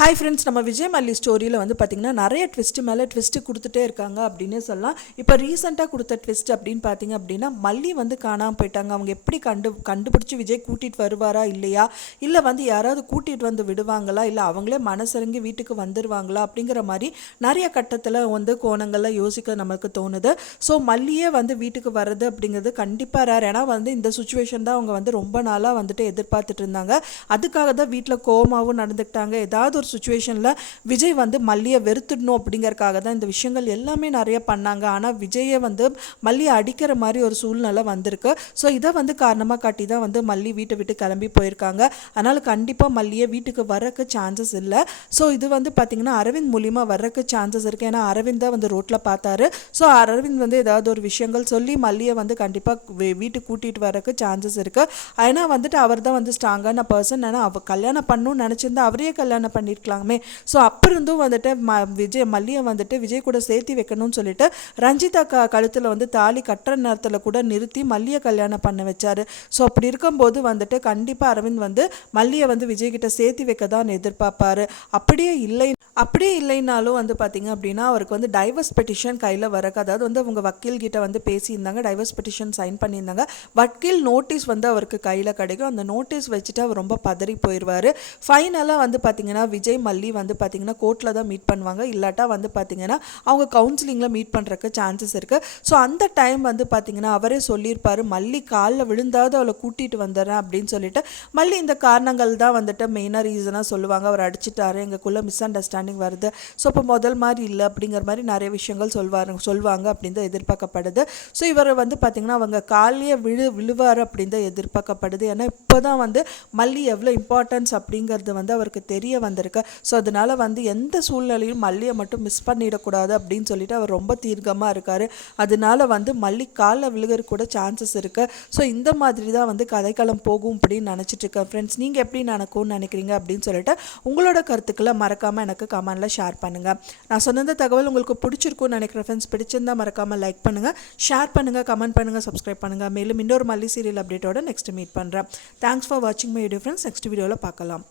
Hi friends, நம்ம விஜய் மல்லி ஸ்டோரியில் வந்து பார்த்திங்கன்னா நிறைய ட்விஸ்ட்டு மேலே ட்விஸ்ட்டு கொடுத்துட்டே இருக்காங்க அப்படின்னே சொல்லலாம். இப்போ ரீசெண்டாக கொடுத்த ட்விஸ்ட் அப்படின்னு பார்த்தீங்க அப்படின்னா, மல்லி வந்து காணாமல் போயிட்டாங்க. அவங்க எப்படி கண்டுபிடிச்சி விஜய் கூட்டிகிட்டு வருவாரா இல்லையா, இல்லை வந்து யாராவது கூட்டிகிட்டு வந்து விடுவாங்களா, இல்லை அவங்களே மனசிறங்கி வீட்டுக்கு வந்துடுவாங்களா அப்படிங்கிற மாதிரி நிறைய கட்டத்தில் வந்து கோணங்களில் யோசிக்க நமக்கு தோணுது. ஸோ மல்லியே வந்து வீட்டுக்கு வர்றது அப்படிங்கிறது கண்டிப்பாக ரேர். ஏன்னா வந்து இந்த சுச்சுவேஷன் தான் அவங்க வந்து ரொம்ப நாளாக வந்துட்டு எதிர்பார்த்துட்டு இருந்தாங்க. அதுக்காக தான் வீட்டில் கோமாவும் நடந்துக்கிட்டாங்க. ஏதாவது ஒரு சுச்சுவேஷனில் விஜய் வந்து மல்லியை வெறுத்துடணும் அப்படிங்கறக்காக தான் இந்த விஷயங்கள் எல்லாமே நிறைய பண்ணாங்க. ஆனால் விஜயை வந்து மல்லியை அடிக்கிற மாதிரி ஒரு சூழ்நிலை வந்திருக்கு. ஸோ இதை வந்து காரணமாக காட்டி தான் வந்து மல்லி வீட்டை விட்டு கிளம்பி போயிருக்காங்க. அதனால் கண்டிப்பாக மல்லியை வீட்டுக்கு வரக்கு சான்சஸ் இல்லை. ஸோ இது வந்து பார்த்திங்கன்னா அரவிந்த் மூலிமா வரக்கு சான்சஸ் இருக்குது. ஏன்னா அரவிந்த் தான் வந்து ரோட்டில் பார்த்தாரு. ஸோ அரவிந்த் வந்து ஏதாவது ஒரு விஷயங்கள் சொல்லி மல்லியை வந்து கண்டிப்பாக வீட்டுக்கு கூட்டிகிட்டு வரக்கு சான்சஸ் இருக்குது. ஏன்னா வந்துட்டு அவர் தான் வந்து ஸ்ட்ராங்கான பர்சன். ஏன்னா அவர் கல்யாணம் பண்ணணும்னு நினச்சிருந்தா அவரையே கல்யாணம் பண்ணியிருக்கலாமே. ஸோ அப்போ இருந்தும் வந்துட்டு மல்லியை வந்துட்டு விஜய் கூட சேர்த்து வைக்கணும்னு சொல்லிட்டு ரஞ்சிதா கழுத்தில் வந்து தாலி கட்டுற நேரத்தில் கூட நிறுத்தி மல்லியை கல்யாணம் பண்ண வச்சாரு. ஸோ அப்படி இருக்கும்போது வந்துட்டு கண்டிப்பாக அரவிந்த் வந்து மல்லியை வந்து விஜய்கிட்ட சேர்த்து வைக்க தான் எதிர்பார்ப்பாரு. அப்படியே இல்லைனாலும் வந்து பார்த்திங்க அப்படின்னா அவருக்கு வந்து டைவர்ஸ் பெட்டிஷன் கையில் வரக்கு, அதாவது வந்து அவங்க வக்கீல்கிட்ட வந்து பேசியிருந்தாங்க, டைவர்ஸ் பெட்டிஷன் சைன் பண்ணியிருந்தாங்க. வக்கீல் நோட்டீஸ் வந்து அவருக்கு கையில் கிடைக்கும். அந்த நோட்டீஸ் வச்சுட்டு அவர் ரொம்ப பதறி போயிடுவார். ஃபைனலாக வந்து பார்த்திங்கன்னா விஜய் மல்லி வந்து பார்த்திங்கன்னா கோர்ட்டில் தான் மீட் பண்ணுவாங்க. இல்லாட்டா வந்து பார்த்திங்கன்னா அவங்க கவுன்சிலிங்கில் மீட் பண்ணுறக்கு சான்சஸ் இருக்குது. ஸோ அந்த டைம் வந்து பார்த்திங்கன்னா அவரே சொல்லியிருப்பார், மல்லி காலில் விழுந்தாவது அவளை கூட்டிகிட்டு வந்துடுறேன் அப்படின்னு சொல்லிட்டு. மல்லி இந்த காரணங்கள் தான் வந்துட்டு மெயினாக ரீசனாக சொல்லுவாங்க. அவர் அடிச்சிட்டாரு, எங்களுக்குள்ளே மிஸ் அண்டர்ஸ்டாண்டிங் வருது, ஸோ இப்போ முதல் மாதிரி இல்லை அப்படிங்கிற மாதிரி நிறைய விஷயங்கள் சொல்லுவாங்க அப்படின்னு தான் எதிர்பார்க்கப்படுது. ஸோ இவர் வந்து பார்த்திங்கன்னா அவங்க காலையே விழுவார் அப்படின்னு தான் எதிர்பார்க்கப்படுது. ஏன்னா இப்போ தான் வந்து மல்லி எவ்வளோ இம்பார்ட்டன்ஸ் அப்படிங்கிறது வந்து அவருக்கு தெரிய வந்திருக்கு. ஸோ அதனால் வந்து எந்த சூழ்நிலையும் மல்லியை மட்டும் மிஸ் பண்ணிடக்கூடாது அப்படின்னு சொல்லிட்டு அவர் ரொம்ப தீர்க்கமாக இருக்கார். அதனால வந்து மல்லி காலில் விழுகிற கூட சான்சஸ் இருக்குது. ஸோ இந்த மாதிரி தான் வந்து கதைக்களம் போகும் அப்படின்னு நினச்சிட்டு இருக்கேன். ஃப்ரெண்ட்ஸ், நீங்கள் எப்படி நடக்கும்னு நினைக்கிறீங்க அப்படின்னு சொல்லிட்டு உங்களோட கருத்துக்களை மறக்காமல் எனக்கு கமெண்ட்டில் ஷேர் பண்ணுங்கள். நான் சொன்ன தகவல் உங்களுக்கு பிடிச்சிருக்கும்னு நினைக்கிறேன். ஃப்ரெண்ட்ஸ், பிடிச்சிருந்தால் மறக்காமல் லைக் பண்ணுங்கள், ஷேர் பண்ணுங்கள், கமெண்ட் பண்ணுங்கள், சப்ஸ்கிரைப் பண்ணுங்கள். மேலும் இன்னொரு மல்லி சீரியல் அப்டேட்டோட நெக்ஸ்ட் மீட் பண்ணுறேன். தேங்க்ஸ் ஃபார் வாட்சிங் மை வீடியோ ஃப்ரெண்ட்ஸ். நெக்ஸ்ட் வீடியோவில் பார்க்கலாம்.